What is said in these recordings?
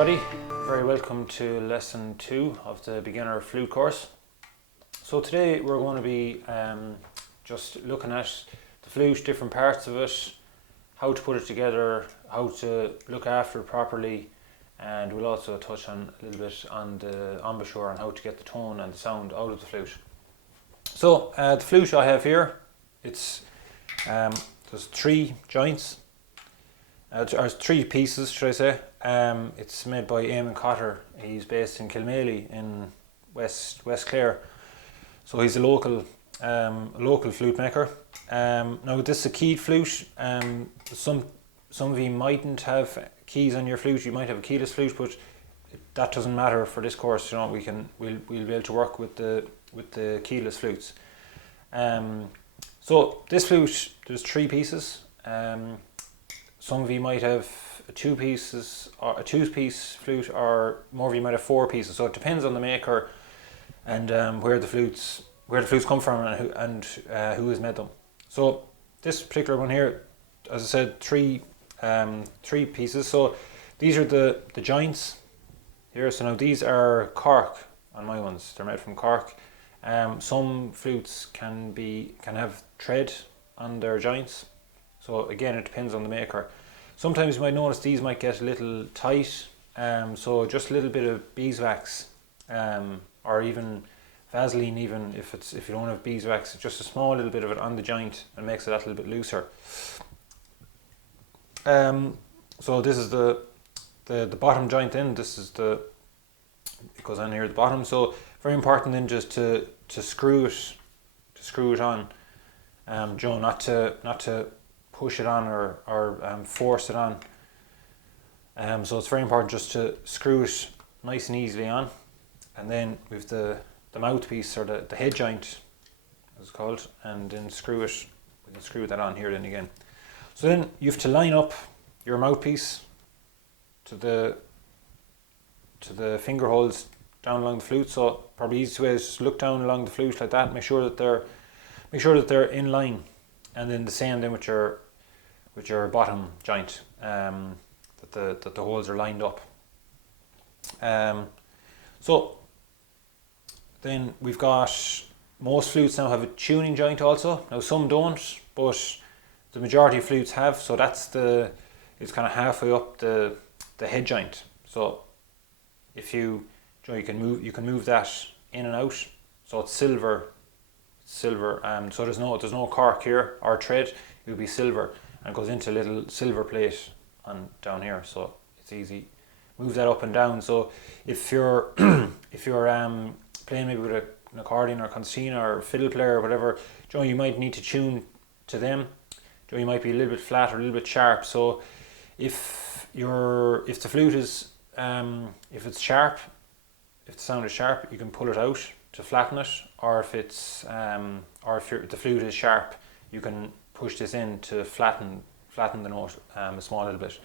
everybody, very welcome to lesson 2 of the beginner flute course. So today we're going to be just looking at the flute, different parts of it, how to put it together, how to look after it properly, and we'll also touch on a little bit on the embouchure and how to get the tone and the sound out of the flute. So the flute I have here, it's there's 3 joints. Or 3 pieces, should I say. It's made by Eamon Cotter. He's based in Kilmaley in West Clare. So he's a local flute maker. Now this is a keyed flute. Some of you mightn't have keys on your flute. You might have a keyless flute, but that doesn't matter for this course. You know, we'll be able to work with the keyless flutes. So this flute, there's 3 pieces. Some of you might have a 2-piece or a 2-piece flute, or more of you might have 4 pieces. So it depends on the maker and where the flutes come from and who has made them. So this particular one here, as I said, 3 pieces. So these are the joints here. So now these are cork on my ones. They're made from cork. Some flutes can have thread on their joints. So again, it depends on the maker. Sometimes you might notice these might get a little tight, so just a little bit of beeswax, or even Vaseline, even if you don't have beeswax, just a small little bit of it on the joint and makes it a little bit looser. So this is the bottom joint in. This is it goes on here at the bottom. So very important then just to screw it on. Joe, not to push it on or force it on. So it's very important just to screw it nice and easily on. And then with the mouthpiece, or the head joint as it's called, and then we can screw that on here then again. So then you have to line up your mouthpiece to the finger holes down along the flute. So probably easiest way is just look down along the flute like that, make sure that they're in line. And then the same then with your bottom joint, that the holes are lined up. So then we've got, most flutes now have a tuning joint also. Now some don't, but the majority of flutes have. So it's kind of halfway up the head joint. So if you can move that in and out. So it's silver. So there's no cork here or thread. It would be silver, and it goes into a little silver plate down here. So it's easy. Move that up and down. So if you're playing maybe with an accordion or concertina or fiddle player or whatever, you might need to tune to them. You might be a little bit flat or a little bit sharp. So if the flute is if it's sharp, if the sound is sharp, you can pull it out to flatten it, or if the flute is sharp, you can push this in to flatten the note a small little bit.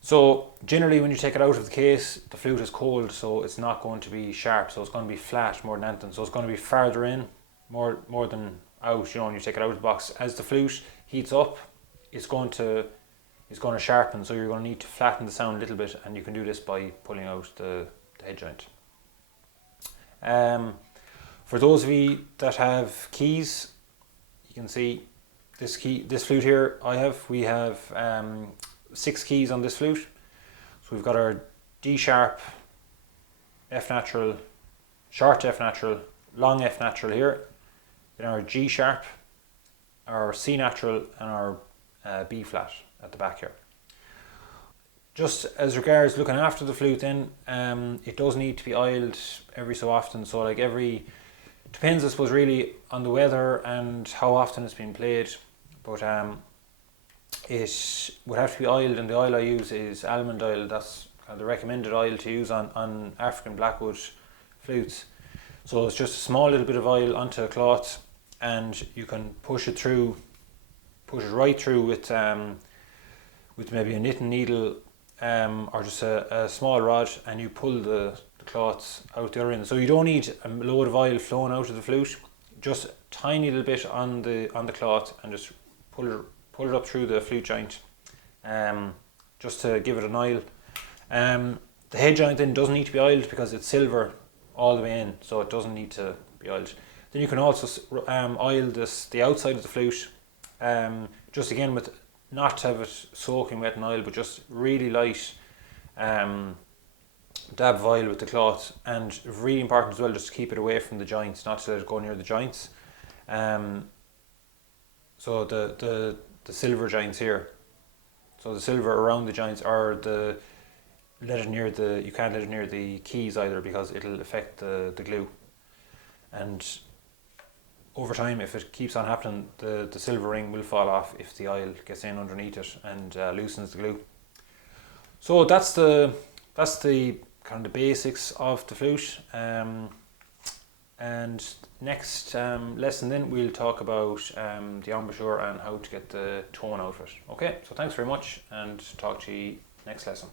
So generally when you take it out of the case, the flute is cold, so it's not going to be sharp, so it's going to be flat more than anything. So it's going to be farther in more than out, when you take it out of the box. As the flute heats up, it's going to sharpen, so you're going to need to flatten the sound a little bit, and you can do this by pulling out the head joint. For those of you that have keys, you can see this flute here we have 6 keys on this flute. So we've got our D sharp, F natural, short F natural, long F natural here, then our G sharp, our C natural, and our B flat at the back here. Just as regards looking after the flute then, it does need to be oiled every so often. So depends I suppose really on the weather and how often it's been played, but it would have to be oiled, and the oil I use is almond oil. That's the recommended oil to use on African blackwood flutes. So it's just a small little bit of oil onto a cloth, and you can push it right through with maybe a knitting needle, or just a small rod, and you pull the cloths out the other end. So you don't need a load of oil flowing out of the flute, just a tiny little bit on the cloth, and just pull it up through the flute joint, just to give it an oil. The head joint then doesn't need to be oiled because it's silver all the way in, so it doesn't need to be oiled. Then you can also oil the outside of the flute, just again with not to have it soaking wet in oil, but just really light dab of oil with the cloth, and really important as well just to keep it away from the joints, not to let it go near the joints. So the silver joints here, so the silver around the joints, or you can't let it near the keys either because it'll affect the glue. And over time, if it keeps on happening, the silver ring will fall off if the oil gets in underneath it and loosens the glue. So that's the kind of the basics of the flute. And next lesson then we'll talk about the embouchure and how to get the tone out of it. Okay, so thanks very much, and talk to you next lesson.